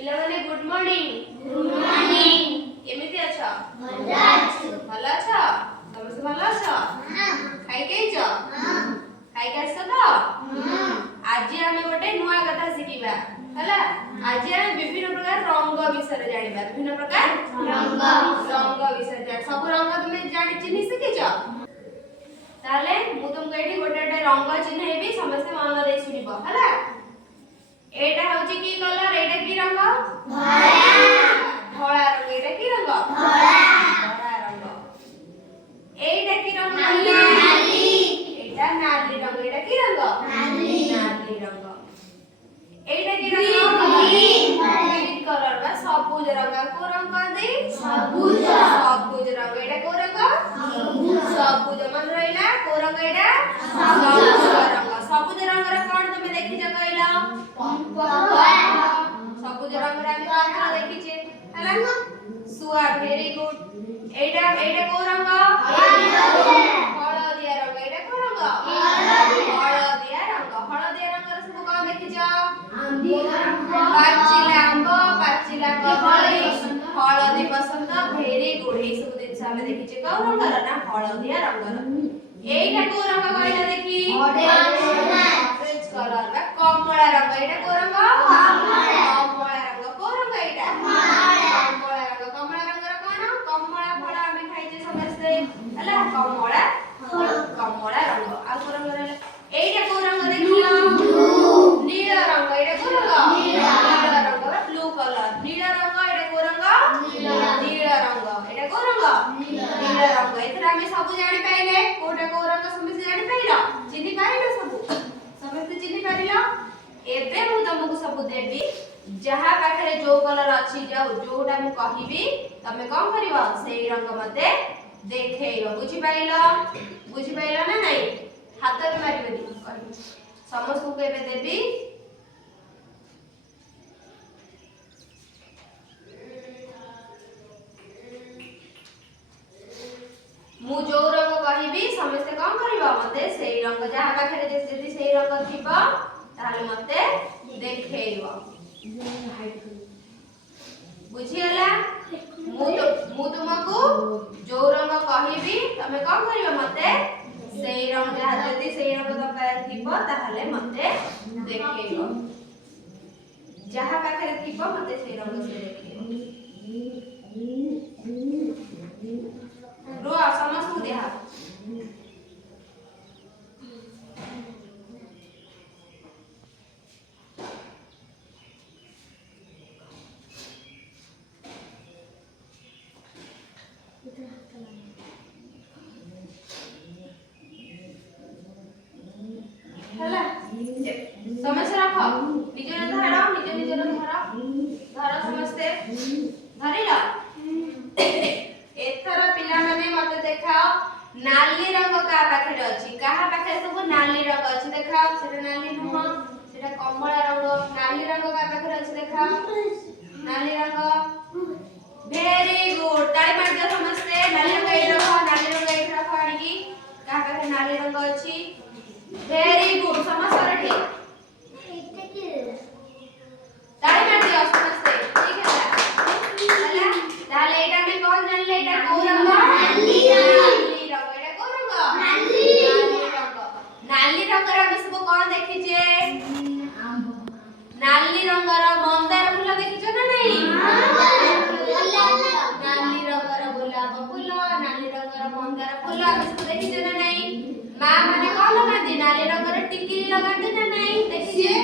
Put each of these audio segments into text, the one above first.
पिला माने good morning. Good morning. केमिति अछ? भला अछि। भला अछ? समस्त भला अछ? हां। खाइ केछ? हां। खाइ केछ तो? हां। आज हम गोटे नुआ कथा शिखिबा हला। आज हम विभिन्न प्रकार रंग विषय जानिबा। विभिन्न प्रकार रंग विषय जान सब रंग तुमे जानि चिन्हि सिखिछ? ताले मु तुमको एठी गोटे रंग चिन्हैबी समस्त मन दे सुनिबो हला। एटा होची की कलर? एटा की रंग? धला। धला रंग। एटा की रंग? धला। धला रंग। एटा की रंग? नाली। एटा नाली रंग। एटा की रंग? नाली। नाली रंग। एटा की रंग? ग्रीन कलर बा सबुज रंग। को रंग कहते? सबुज। सबुज रंग। एटा को रंग? सबुज। सबुज मन रहिला को रंग एटा? सबुज रंग। सबुज रंग रे कोन तुमे देखिछ कहला? सबुज रंग रे हम देखिछे हला। सुआ वेरी गुड। एटा को रंग? हळदिया रंग। एटा को रंग? हळदिया रंग। हळदिया रंग रे सब कोन देखिछ? पाचिला आंब, पाचिला कदळी, हळदी बसंत वेरी गुड। ए सब दिन हम देखिछे को रंग ना हळदिया रंग। एटा को रंग कहला देखि? ऑरेंज कलर बा कमला रंग। एटा को रंग? कमला रंग। को रंग एटा? कमला रंग। कमला रंग रे कोन? कमला फळ आमे खाइछे समस्ते हला। कमला कमला रंग। आ को रंग रे एटा को रंग देखियो? नील रंग। एटा को रंग? नील रंग बा ब्लू कलर। नील रंग। एटा को रंग? नील रंग। एटा को रंग? नील रंग। एथरा आमे सब जानि पाइले कोटा को रंग समस्त जानि पाइलो? चिन्हि पाइलो सब? समस्त चिन्हि पाइलो? एबे मु तुमको सब देबी जहा पाखरे जो कलर अछि जोटा मु कहिबी तमे कोन करिवो सेही रंग मते देखैबो। बुझि पाइलो? बुझि पाइलो ना नहीं? हाथ रे मारिबेनी कहि समस्त को एबे देबी। मु जो रंग कहिबी समस्त कोन करिवो मते सेही रंग जहा पाखरे जदी सेही रंग थिबो ताले मते देखैबो। बुझियला? मु तुमको जो रंग कहिबी तमे कोन करिवो मते सेही रंग जहा जदी सेही रंग त पाए थिबो ताले मते देखैबो। जहा पाखरे थिबो मते सेही रंग से देखैबो। रो समस्त को देहा। हला समस्त रखो निज निज धरो निज निज धरो धरो समस्ते धरिला। एथरा पिला माने मते देखाओ नाली रंग का पाखरे अछि? काहा पाखरे सब नाली रंग अछि देखाओ? सेटा नाली नुह सेटा कमला रंग। नाली रंग का पाखरे अछि देखाओ? नाली रंग वेरी गुड। ताली मार दियो समस्ते। नाली रंग एइ रखो नाली रंग एइ रखो आनिकी काहा पाखरे नाली रंग अछि? वेरी गुड समस्त ठीक। ताली मार दियो समस्ते ठीक है हला। ताले एटा में कोन जानले एटा को रंग? नाली रंग। एटा को रंग? नाली रंग। नाली रंग रे हम सब कोन देखिछे? नाली रंग रा मंदार फूल देखिछो ना नहीं? नाली रंग रा गुलाब फूल, नाली रंग रा मंदार फूल हम सब देखिछे ना नहीं? मां माने कोन लगाती? नाली रंग रा टिकली लगाती ना नहीं? देखिछे?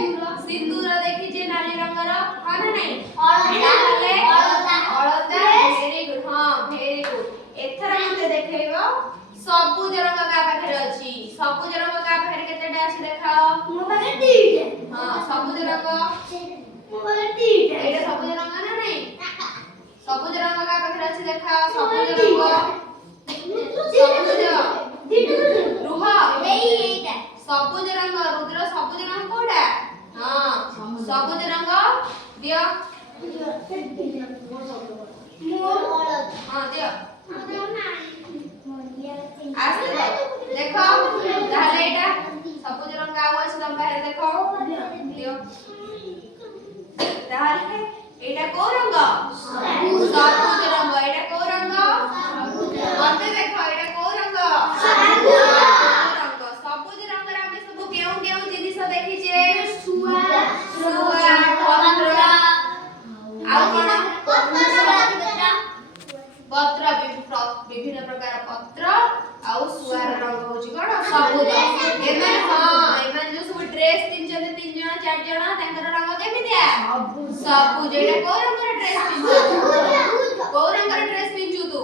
सिंदूर देखिछे नाली रंग रा हां ना नहीं? Halda very good. हां वेरी गुड। एथरा मते देखैबो सबुज रंग का पाखरे अछि? सबुज रंग का पाखरे केतेटा अछि देखाओ? मो पाखे तीटा। हां सबुज रंग मो पाखे तीटा। एटा सबुज रंग ना नहीं? सबुज रंग का पाखरे अछि देखाओ? सबुज रंग सबुज रुह एइटा सबुज रंग रुद्र सबुज रंग कोडा? हां सबुज रंग दियो। हां दियो आसे देखो ताले एटा सबुज रंग आउ अछि तम बाहर देखो दियो। ताले सबुज एटा को रंगर ड्रेस पिंचु को रंगर ड्रेस पिंचु तू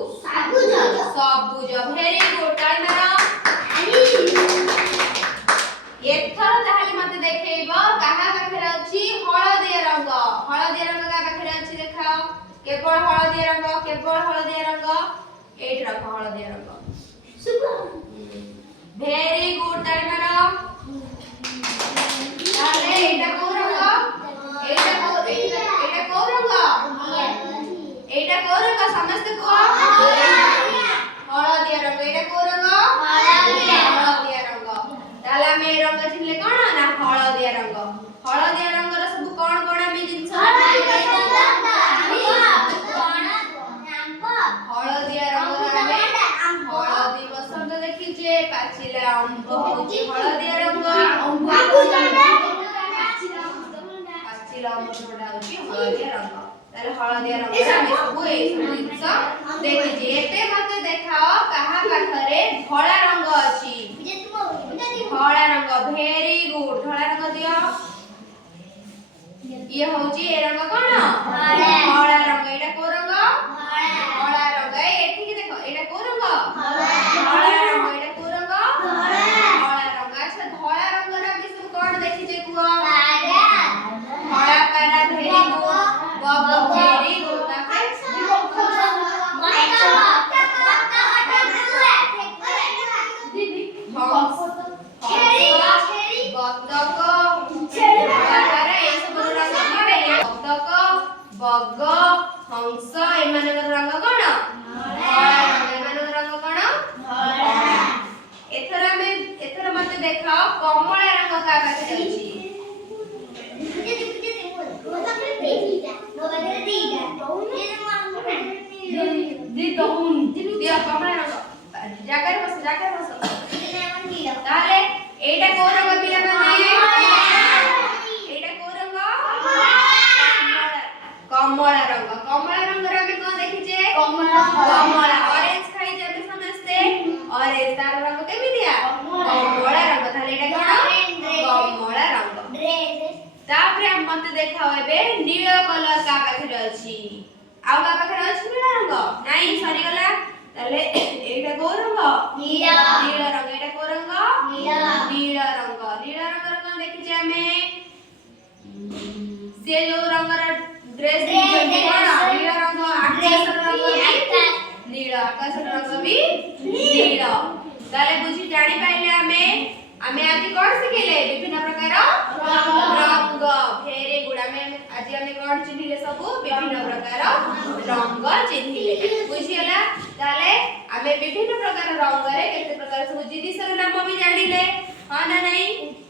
सबुज भेरी गुड ताली मारो एथर ताहले मते देखैबो काहा पाखरे अछि हळदिया रंग का पाखरे अछि देखाओ केवल हळदिया रंग एट रख हळदिया रंग भेरी गुड ताली मारो ताले एटा को रंग एटा को रंग समस्त को हळदिया रंग एटा को रंग हळदिया रंग ताले मे रंग चिनले कोन ना हळदिया रंग रो सब कोन मे जिंस हळदिया रंग रे हळदी बसंत देखि जे पाचिला अंब होची हळदिया रंग पाचिला अंब छोटा होची हळदिया रंग ताले हळदिया रंग रे सब ए जिंस देखि जे एते मते देखाओ कहा पाखरे धळा रंग अछि धळा रंग भेरी गुड धळा रंग दियो ये होची ए रंग कोन धळा रंग एटा को रंग धळा रंग एठी के देखो एटा को रंग धळा रंग एटा को रंग धळा रंग अच्छा धळा रंग रे भी सब कोन देखि जे कुआ धळा पारा भेरी गुड बब भेरी गुड बग हंस एमानकर रंग कोन एमानकर रंग कोन एथर मते देखाओ कमला रंग का पाखे अछि दिया कमला रंग जाकर बस ताले एटा को रंग पिला माने एटा को रंग कमला रंग रे हम कोन देखि जे कमला ऑरेंज खाई जे समझते ऑरेंज तार रंग केमि दिया कमला रंग ताले एटा कोन कमला रंग तापरे हम मते देखाओ एबे नील कलर का पाखरे अछि आ का पाखरे अछि नील रंग नाही सरी गला ताले एटा को रंग नील रंग एटा को रंग नील रंग कोन देखि जे हमें से जो रंग ड्रेस नील रंग आकाश रंग भी नील ताले बुझी जानि पाइले हमें आज कोन सिखेले विभिन्न प्रकार रंग भेरी गुड आज हमें कोन चिन्हिले सब विभिन्न प्रकार रंग चिन्हिले बुझियला ताले हमें विभिन्न प्रकार रंग रे केते प्रकार सब जिनिस रो नाम भी जानिले हां ना नहीं